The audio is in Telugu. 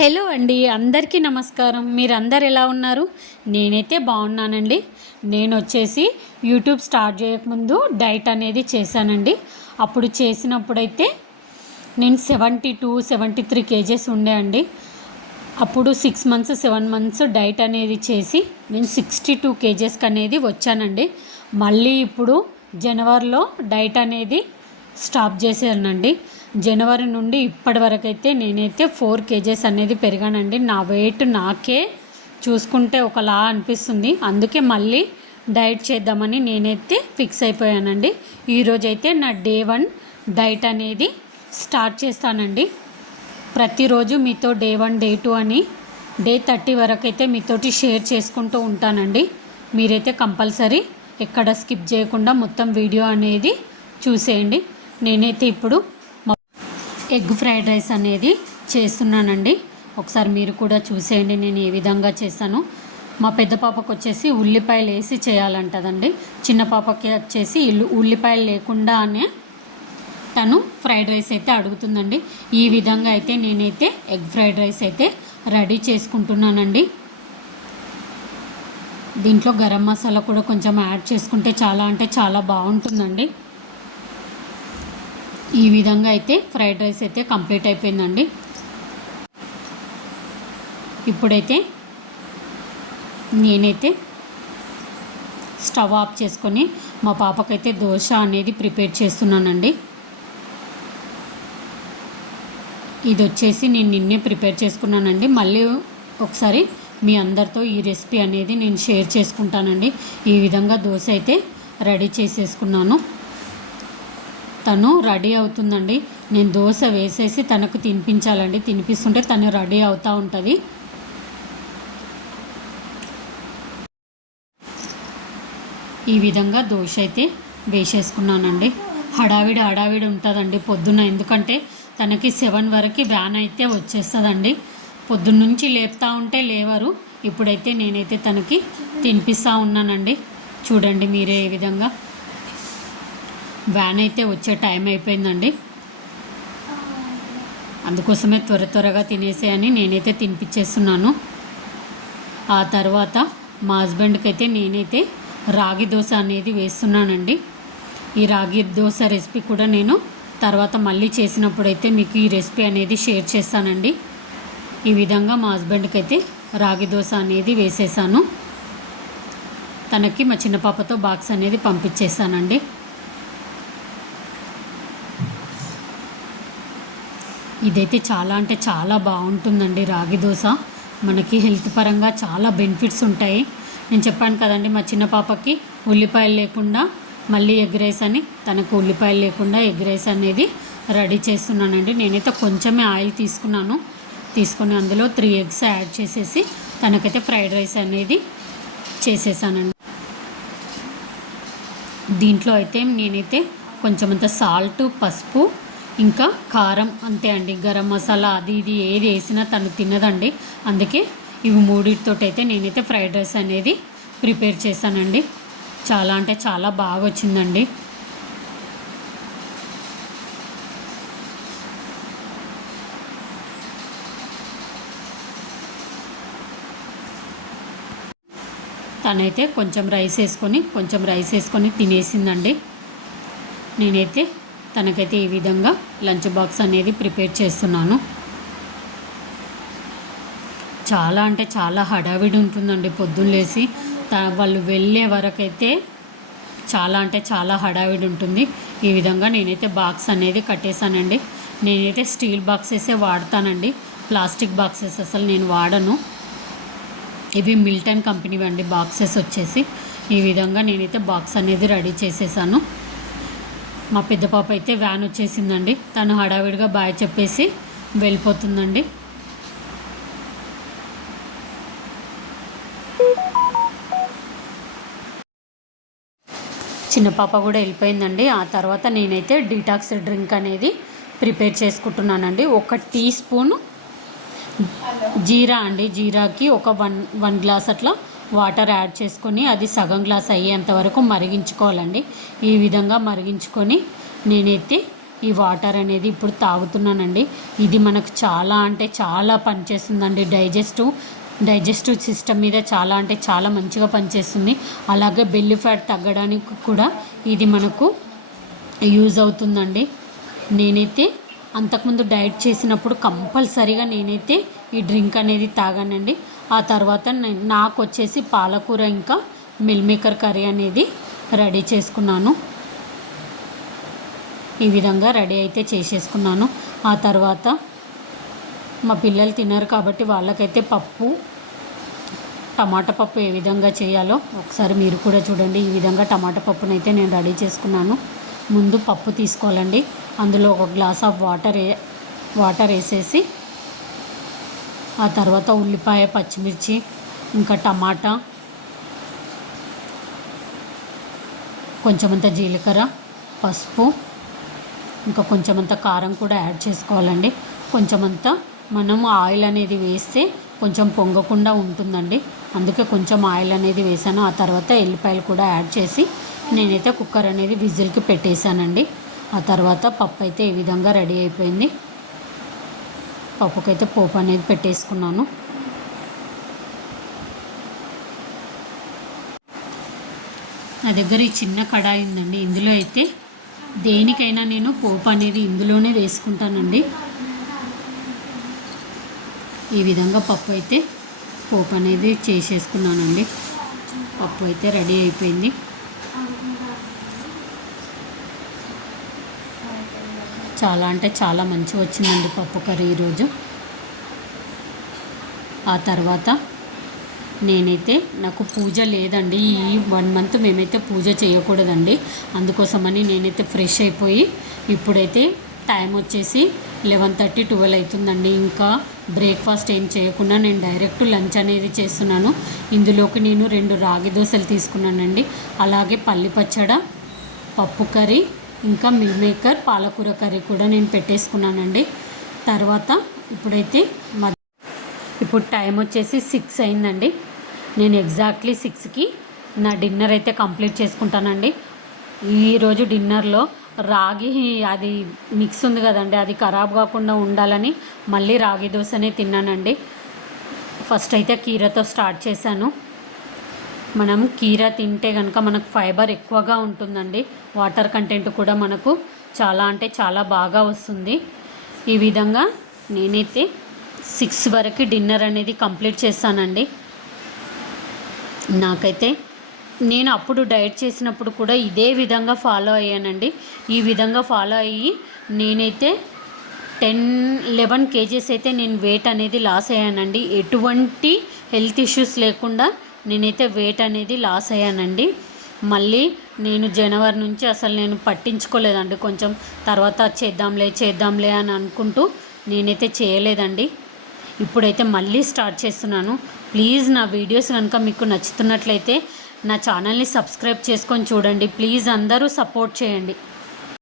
హలో అండి, అందరికీ నమస్కారం. మీరందరు ఎలా ఉన్నారు? నేనైతే బాగున్నానండి. నేను వచ్చేసి యూట్యూబ్ స్టార్ట్ చేయకముందు డైట్ అనేది చేశానండి. అప్పుడు చేసినప్పుడైతే నేను 72-73 కేజెస్ ఉండే అండి. అప్పుడు 6 మంత్స్ 7 మంత్స్ డైట్ అనేది చేసి నేను 62 కేజెస్కి అనేది వచ్చానండి. మళ్ళీ ఇప్పుడు జనవరిలో డైట్ అనేది స్టాప్ చేశానండి. జనవరి నుండి ఇప్పటి వరకు అయితే నేనైతే 4 కేజెస్ అనేది పెరిగానండి. నా వెయిట్ నాకే చూసుకుంటే ఒకలా అనిపిస్తుంది. అందుకే మళ్ళీ డైట్ చేద్దామని నేనైతే ఫిక్స్ అయిపోయానండి. ఈరోజైతే నా డే 1 డైట్ అనేది స్టార్ట్ చేస్తానండి. ప్రతిరోజు మీతో డే 1 డే 2 అని డే 30 వరకు అయితే మీతోటి షేర్ చేసుకుంటూ ఉంటానండి. మీరైతే కంపల్సరీ ఎక్కడ స్కిప్ చేయకుండా మొత్తం వీడియో అనేది చూసేయండి. నేనైతే ఇప్పుడు ఎగ్ ఫ్రైడ్ రైస్ అనేది చేస్తున్నానండి. ఒకసారి మీరు కూడా చూసేయండి నేను ఏ విధంగా చేస్తాను. మా పెద్ద పాపకు వచ్చేసి ఉల్లిపాయలు వేసి చేయాలంటదండి. చిన్న పాపకి వచ్చేసి ఉల్లిపాయలు లేకుండానే తను ఫ్రైడ్ రైస్ అయితే అడుగుతుందండి. ఈ విధంగా అయితే నేనైతే ఎగ్ ఫ్రైడ్ రైస్ అయితే రెడీ చేసుకుంటున్నానండి. దీంట్లో గరం మసాలా కూడా కొంచెం యాడ్ చేసుకుంటే చాలా అంటే చాలా బాగుంటుందండి. ఈ విధంగా అయితే ఫ్రైడ్ రైస్ అయితే కంప్లీట్ అయిపోయిందండి. ఇప్పుడైతే నేనైతే స్టవ్ ఆఫ్ చేసుకొని మా పాపకైతే దోశ అనేది ప్రిపేర్ చేస్తున్నానండి. ఇది వచ్చేసి నేను నిన్నే ప్రిపేర్ చేసుకున్నానండి. మళ్ళీ ఒకసారి మీ అందరితో ఈ రెసిపీ అనేది నేను షేర్ చేసుకుంటానండి. ఈ విధంగా దోశ అయితే రెడీ చేసేసుకున్నాను. తను రెడీ అవుతుందండి. నేను దోశ వేసేసి తనకు తినిపించాలండి. తినిపిస్తుంటే తను రెడీ అవుతూ ఉంటుంది. ఈ విధంగా దోశ అయితే వేసేసుకున్నానండి. హడావిడి ఉంటుందండి పొద్దున్న. ఎందుకంటే తనకి 7 వరకు వ్యాన్ అయితే వచ్చేస్తుందండి. పొద్దున్న నుంచి లేపుతూ ఉంటే లేవరు. ఇప్పుడైతే నేనైతే తనకి తినిపిస్తూ ఉన్నానండి. చూడండి మీరే ఏ విధంగా వ్యాన్ అయితే వచ్చే టైం అయిపోయిందండి. అందుకోసమే త్వరగా తినేసేయని నేనైతే తినిపించేస్తున్నాను. ఆ తర్వాత మా హస్బెండ్కి అయితే నేనైతే రాగి దోశ అనేది వేస్తున్నానండి. ఈ రాగి దోశ రెసిపీ కూడా నేను తర్వాత మళ్ళీ చేసినప్పుడైతే మీకు ఈ రెసిపీ అనేది షేర్ చేస్తానండి. ఈ విధంగా మా హస్బెండ్కి అయితే రాగి దోశ అనేది వేసేసాను. తనకి మా చిన్న పాపతో బాక్స్ అనేది పంపించేసానండి. ఇదైతే చాలా అంటే చాలా బాగుంటుందండి. రాగి దోశ మనకి హెల్త్ పరంగా చాలా బెనిఫిట్స్ ఉంటాయి. నేను చెప్పాను కదండి, మా చిన్న పాపకి ఉల్లిపాయలు లేకుండా మళ్ళీ ఎగ్ రైస్ అని, తనకు ఉల్లిపాయలు లేకుండా ఎగ్ రైస్ అనేది రెడీ చేస్తున్నానండి. నేనైతే కొంచెమే ఆయిల్ తీసుకొని అందులో 3 ఎగ్స్ యాడ్ చేసేసి తనకైతే ఫ్రైడ్ రైస్ అనేది చేసేసానండి. దీంట్లో అయితే నేనైతే కొంచెమంత సాల్ట్, పసుపు, ఇంకా కారం అంతే అండి. గరం మసాలా అది ఇది ఏది వేసినా తను తినదండి. అందుకే ఇవి మూడిటితోటైతే నేనైతే ఫ్రైడ్ రైస్ అనేది ప్రిపేర్ చేశానండి. చాలా అంటే చాలా బాగా వచ్చిందండి. తనైతే కొంచెం రైస్ వేసుకొని తినేసిందండి. నేనైతే తనకైతే ఈ విధంగా లంచ్ బాక్స్ అనేది ప్రిపేర్ చేస్తున్నాను. చాలా అంటే చాలా హడావిడి ఉంటుందండి. పొద్దున్న లేసి వాళ్ళు వెళ్ళే వరకైతే చాలా అంటే చాలా హడావిడి ఉంటుంది. ఈ విధంగా నేనైతే బాక్స్ అనేది కట్టేశానండి. నేనైతే స్టీల్ బాక్సెసే వాడతానండి. ప్లాస్టిక్ బాక్సెస్ అసలు నేను వాడను. ఇవి మిల్టన్ కంపెనీ అండి బాక్సెస్ వచ్చేసి. ఈ విధంగా నేనైతే బాక్స్ అనేది రెడీ చేసేసాను. మా పెద్ద పాప అయితే వ్యాన్ వచ్చేసిందండి. తను హడావిడిగా బాయ్ చెప్పేసి వెళ్ళిపోతుందండి. చిన్న పాప కూడా వెళ్ళిపోయిందండి. ఆ తర్వాత నేనైతే డీటాక్స్ డ్రింక్ అనేది ప్రిపేర్ చేసుకుంటున్నానండి. 1 టీ స్పూను జీరా అండి. జీరాకి ఒక 1 గ్లాస్ అట్లా వాటర్ యాడ్ చేసుకొని అది సగం గ్లాస్ అయ్యేంత వరకు మరిగించుకోవాలండి. ఈ విధంగా మరిగించుకొని నేనైతే ఈ వాటర్ అనేది ఇప్పుడు తాగుతున్నానండి. ఇది మనకు చాలా అంటే చాలా పనిచేస్తుందండి. డైజెస్టివ్ సిస్టమ్ మీద చాలా అంటే చాలా మంచిగా పనిచేస్తుంది. అలాగే బెల్లి ఫ్యాట్ తగ్గడానికి కూడా ఇది మనకు యూజ్ అవుతుందండి. నేనైతే అంతకుముందు డైట్ చేసినప్పుడు కంపల్సరీగా నేనైతే ఈ డ్రింక్ అనేది తాగానండి. ఆ తర్వాత నాకు వచ్చేసి పాలకూర ఇంకా మిల్ మేకర్ కర్రీ అనేది రెడీ చేసుకున్నాను. ఈ విధంగా రెడీ అయితే చేసేసుకున్నాను. ఆ తర్వాత మా పిల్లలు తినరు కాబట్టి వాళ్ళకైతే టమాటా పప్పు ఏ విధంగా చేయాలో ఒకసారి మీరు కూడా చూడండి. ఈ విధంగా టమాటా పప్పునైతే నేను రెడీ చేసుకున్నాను. ముందు పప్పు తీసుకోవాలండి. అందులో ఒక గ్లాస్ ఆఫ్ వాటర్ వేసేసి ఆ తర్వాత ఉల్లిపాయ, పచ్చిమిర్చి, ఇంకా టమాటా, కొంచెమంత జీలకర్ర, పసుపు, ఇంకా కొంచెమంత కారం కూడా యాడ్ చేసుకోవాలండి. కొంచెమంత మనం ఆయిల్ అనేది వేస్తే కొంచెం పొంగకుండా ఉంటుందండి. అందుకే కొంచెం ఆయిల్ అనేది వేసాను. ఆ తర్వాత ఎల్లిపాయలు కూడా యాడ్ చేసి నేనైతే కుక్కర్ అనేది విజిల్కి పెట్టేశానండి. ఆ తర్వాత పప్పు అయితే ఈ విధంగా రెడీ అయిపోయింది. పప్పుకైతే పోపు అనేది పెట్టేసుకున్నాను. నా దగ్గర ఈ చిన్న కడాయి ఉందండి. ఇందులో అయితే దేనికైనా నేను పోపు అనేది ఇందులోనే వేసుకుంటానండి. ఈ విధంగా పప్పు అయితే పోపు అనేది చేసేసుకున్నానండి. పప్పు అయితే రెడీ అయిపోయింది. చాలా అంటే చాలా మంచిగా వచ్చిందండి పప్పు కర్రీ ఈరోజు. ఆ తర్వాత నేనైతే నాకు పూజ లేదండి. ఈ 1 మంత్ మేమైతే పూజ చేయకూడదండి. అందుకోసమని నేనైతే ఫ్రెష్ అయిపోయి ఇప్పుడైతే టైం వచ్చేసి 11:30, 12 అవుతుందండి. ఇంకా బ్రేక్ఫాస్ట్ ఏం చేయకుండా నేను డైరెక్ట్ లంచ్ అనేది చేస్తున్నాను. ఇందులోకి నేను 2 రాగి దోశలు తీసుకున్నానండి. అలాగే పల్లి పచ్చడి, పప్పు కర్రీ, ఇంకా మిల్ మేకర్ పాలకూర కర్రీ కూడా నేను పెట్టేసుకున్నానండి. తర్వాత ఇప్పుడు టైం వచ్చేసి 6 అయిందండి. నేను ఎగ్జాక్ట్లీ 6కి నా డిన్నర్ అయితే కంప్లీట్ చేసుకుంటానండి. ఈరోజు డిన్నర్లో రాగి అది మిక్స్ ఉంది కదండి, అది ఖరాబ్ కాకుండా ఉండాలని మళ్ళీ రాగి దోశనే తిన్నానండి. ఫస్ట్ అయితే కీరతో స్టార్ట్ చేశాను. మనం కీర తింటే కనుక మనకు ఫైబర్ ఎక్కువగా ఉంటుందండి. వాటర్ కంటెంట్ కూడా మనకు చాలా అంటే చాలా బాగా వస్తుంది. ఈ విధంగా నేనైతే 6 వరకు డిన్నర్ అనేది కంప్లీట్ చేస్తానండి. నాకైతే నేను అప్పుడు డైట్ చేసినప్పుడు కూడా ఇదే విధంగా ఫాలో అయ్యానండి. ఈ విధంగా ఫాలో అయ్యి నేనైతే 11 kgs అయితే నేను వెయిట్ అనేది లాస్ అయ్యానండి. ఎటువంటి హెల్త్ ఇష్యూస్ లేకుండా నేనైతే వెయిట్ అనేది లాస్ అయ్యానండి. మళ్ళీ నేను జనవరి నుంచి అసలు నేను పట్టించుకోలేదండి. కొంచెం తర్వాత చేద్దాంలే అని అనుకుంటూ నేనైతే చేయలేదండి. ఇప్పుడైతే మళ్ళీ స్టార్ట్ చేస్తున్నాను. ప్లీజ్ నా వీడియోస్ కనుక మీకు నచ్చుతున్నట్లయితే నా ఛానల్ని సబ్స్క్రైబ్ చేసుకొని చూడండి. ప్లీజ్ అందరూ సపోర్ట్ చేయండి.